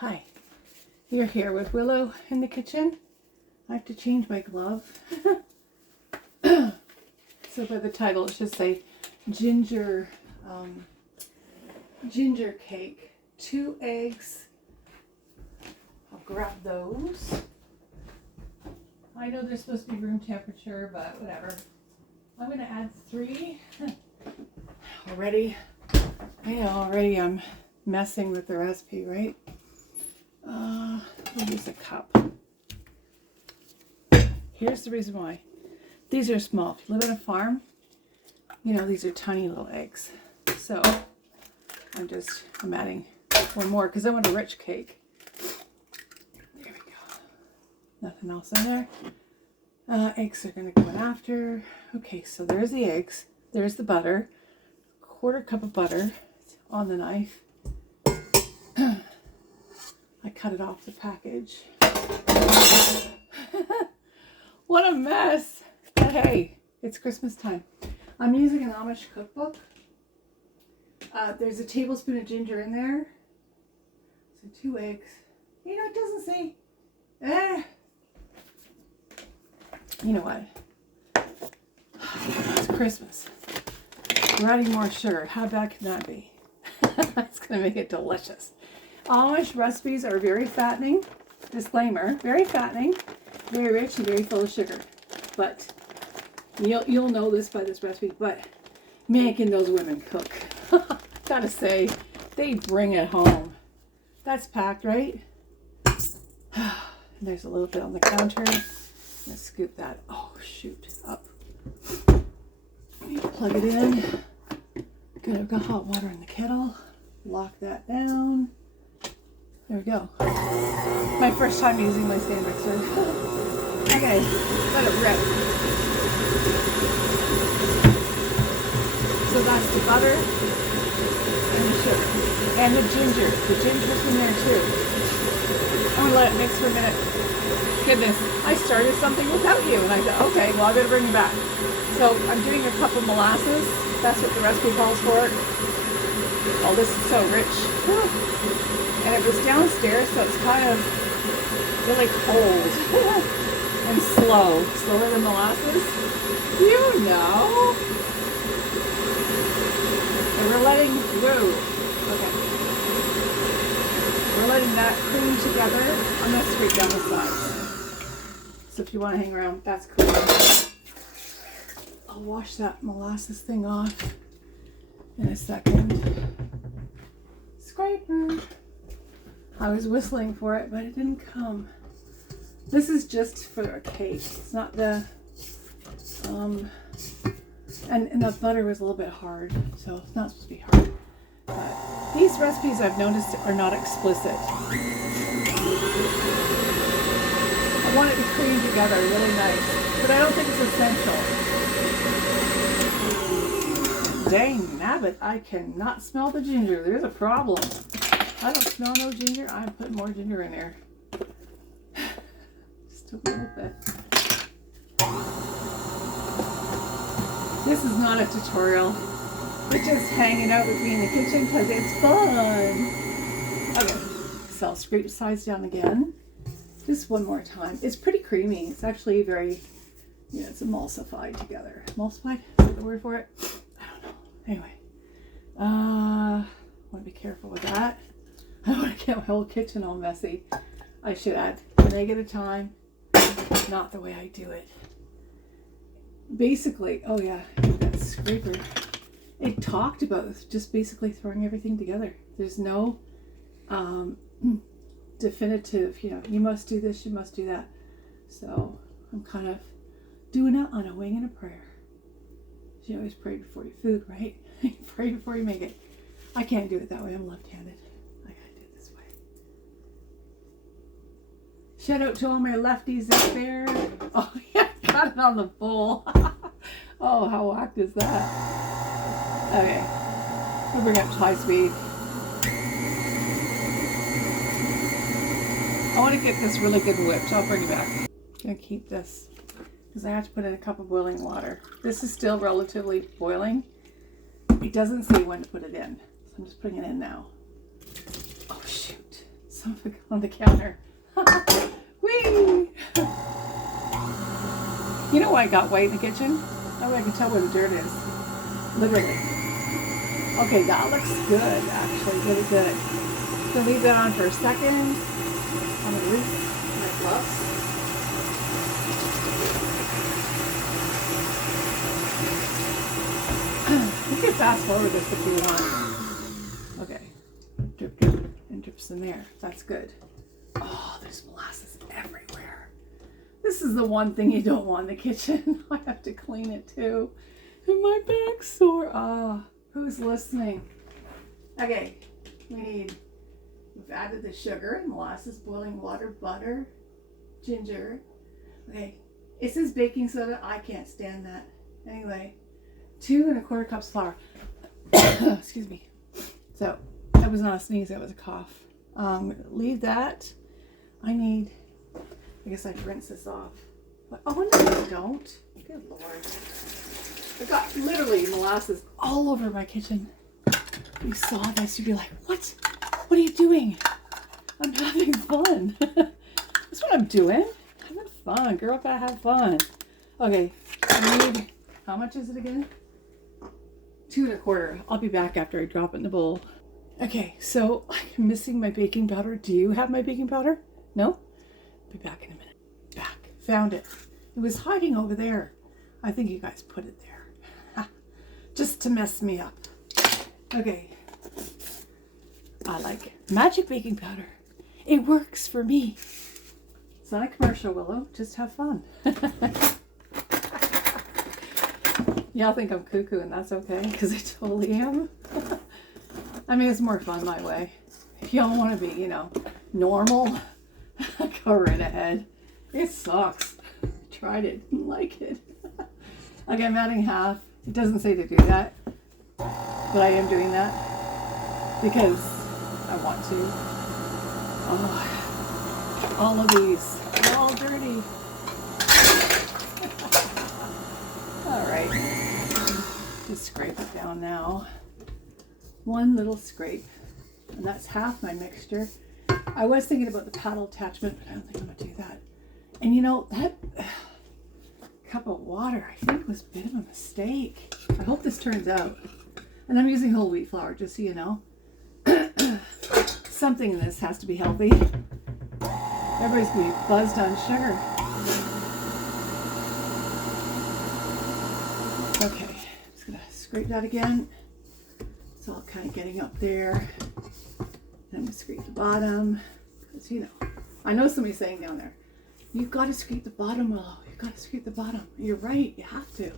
Hi, you're here with Willow in the kitchen. I have to change my glove. So by the title it should say ginger cake, 2 eggs. I'll grab those. I know they're supposed to be room temperature, but whatever. I'm going to add 3. Already I'm messing with the recipe, right? We'll use a cup. Here's the reason why. These are small. If you live on a farm, you know, these are tiny little eggs. So I'm adding 1 more because I want a rich cake. There we go. Nothing else in there. Eggs are going to go in after. Okay, so there's the eggs. There's the butter. 1/4 cup of butter on the knife. I cut it off the package. What a mess. But hey, it's Christmas time. I'm using an Amish cookbook. There's a tablespoon of ginger in there. So 2 eggs. You know, it doesn't say. You know what? It's Christmas. We're adding more sugar. How bad can that be? It's going to make it delicious. Amish recipes are very fattening. Disclaimer, very fattening, very rich, and very full of sugar. But you'll know this by this recipe, but man, can those women cook. Gotta say, they bring it home. That's packed, right? There's a little bit on the counter. Let's scoop that, up. Plug it in. Good, I've got hot water in the kettle. Lock that down. There we go. My first time using my stand mixer. Okay, let it rip. So that's the butter and the sugar. And the ginger. The ginger's in there too. I'm gonna let it mix for a minute. Goodness, I started something without you. And I thought, okay, well I better bring it back. So I'm doing a cup of molasses. That's what the recipe calls for. Oh, this is so rich. And it was downstairs, so it's kind of really cold and slow. Slower than molasses. You know. And we're letting that cream together. I'm going to scrape down the sides. So if you want to hang around, that's cool. I'll wash that molasses thing off in a second. Scraper. I was whistling for it, but it didn't come. This is just for a cake. It's not the, and the butter was a little bit hard, so it's not supposed to be hard. But these recipes I've noticed are not explicit. I want it to cream together really nice, but I don't think it's essential. Dang nabbit, I cannot smell the ginger. There's a problem. I don't smell no ginger. I'm putting more ginger in there. Just a little bit. This is not a tutorial. We're just hanging out with me in the kitchen because it's fun. Okay, so I'll scrape the sides down again. Just one more time. It's pretty creamy. It's actually very, it's emulsified together. Emulsified? Is that the word for it? I don't know. Anyway, I want to be careful with that. I don't want to get my whole kitchen all messy. I should add an egg at a time. Not the way I do it. Basically, oh yeah, that scraper. It talked about just basically throwing everything together. There's no definitive, you must do this, you must do that. So I'm kind of doing it on a wing and a prayer. You always pray before you food, right? You pray before you make it. I can't do it that way. I'm left-handed. I gotta do it this way. Shout out to all my lefties out there. Oh yeah, got it on the bowl. Oh, how whacked is that? Okay, I'll bring up to high speed. I want to get this really good whipped. I'll bring it back. I'm gonna keep this because I have to put in a cup of boiling water. This is still relatively boiling. It doesn't say when to put it in, so I'm just putting it in now. Oh shoot. some on the counter. Whee! You know why I got white in the kitchen? That way I can tell where the dirt is. Literally. Okay, that looks good, actually. Really good. I'm going to leave that on for a second. I'm going to rinse my gloves. You can fast forward this if you want. Okay. Drip, drip, and drips in there. That's good. Oh, there's molasses everywhere. This is the one thing you don't want in the kitchen. I have to clean it too. And my back's sore. Ah, who's listening? Okay, we've added the sugar, molasses, boiling water, butter, ginger. Okay, it says baking soda. I can't stand that. Anyway, 2 1/4 cups flour. Excuse me. So, that was not a sneeze, that was a cough. Leave that. I guess I can rinse this off. But, oh, no, I don't. Good Lord. I got literally molasses all over my kitchen. If you saw this, you'd be like, what? What are you doing? I'm having fun. That's what I'm doing. Having fun. Girl, gotta have fun. Okay, I need, how much is it again? 2 1/4. I'll be back after I drop it in the bowl. Okay, so I'm missing my baking powder. Do you have my baking powder? No? Be back in a minute. Back. Found it. It was hiding over there. I think you guys put it there. Just to mess me up. Okay. I like magic baking powder. It works for me. It's not a commercial, Willow. Just have fun. Y'all think I'm cuckoo and that's okay, because I totally am. I mean, it's more fun my way. If y'all want to be, normal, go right ahead. It sucks. Tried it, didn't like it. Okay, I'm adding half. It doesn't say to do that, but I am doing that because I want to. Oh, all of these, they're all dirty. All right, just scrape it down now. One little scrape, and that's half my mixture. I was thinking about the paddle attachment, but I don't think I'm gonna do that. And that cup of water, I think, was a bit of a mistake. I hope this turns out. And I'm using whole wheat flour, just so you know. Something in this has to be healthy. Everybody's gonna be buzzed on sugar. Okay, just gonna scrape that again. It's all kind of getting up there. Then we scrape the bottom. Because, I know somebody's saying down there, you've got to scrape the bottom, Willow. You've got to scrape the bottom. You're right, you have to.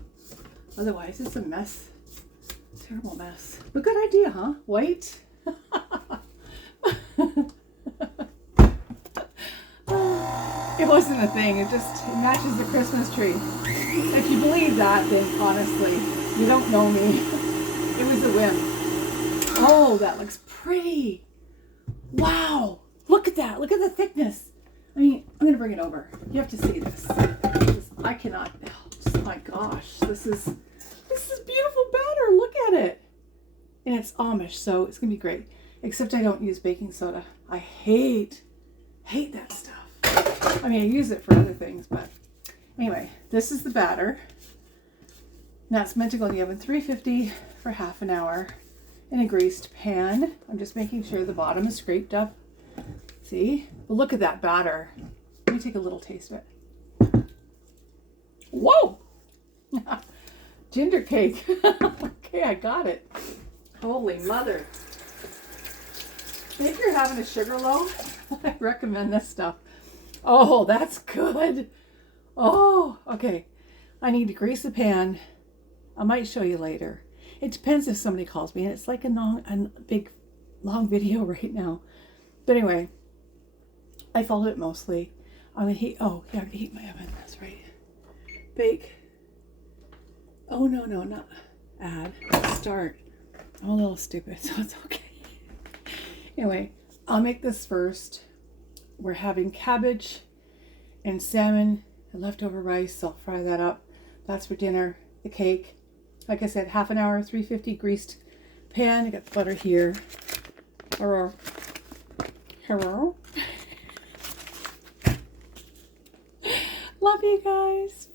Otherwise, it's a mess. Terrible mess. But good idea, huh? White. It wasn't a thing. It matches the Christmas tree. If you believe that, then honestly, you don't know me. It was a whim. Oh, that looks pretty. Wow. Look at that. Look at the thickness. I mean, I'm going to bring it over. You have to see this. I cannot. Oh my gosh. This is beautiful batter. Look at it. And it's Amish, so it's going to be great. Except I don't use baking soda. I hate that stuff. I mean, I use it for other things, but anyway, this is the batter. Now it's meant to go in the oven 350 for half an hour in a greased pan. I'm just making sure the bottom is scraped up. See? But look at that batter. Let me take a little taste of it. Whoa! Ginger cake. Okay, I got it. Holy mother. If you're having a sugar loaf, I recommend this stuff. Oh, that's good. Oh, okay. I need to grease the pan. I might show you later. It depends if somebody calls me, and it's like a big, long video right now. But anyway, I followed it mostly. I'm gonna heat. Oh, yeah, I'm gonna heat my oven. That's right. Bake. Oh no, not add. Start. I'm a little stupid, so it's okay. Anyway, I'll make this first. We're having cabbage and salmon and leftover rice, so I'll fry that up. That's for dinner. The cake, like I said, half an hour, 350 greased pan. I got the butter here, or Hello. Love you guys.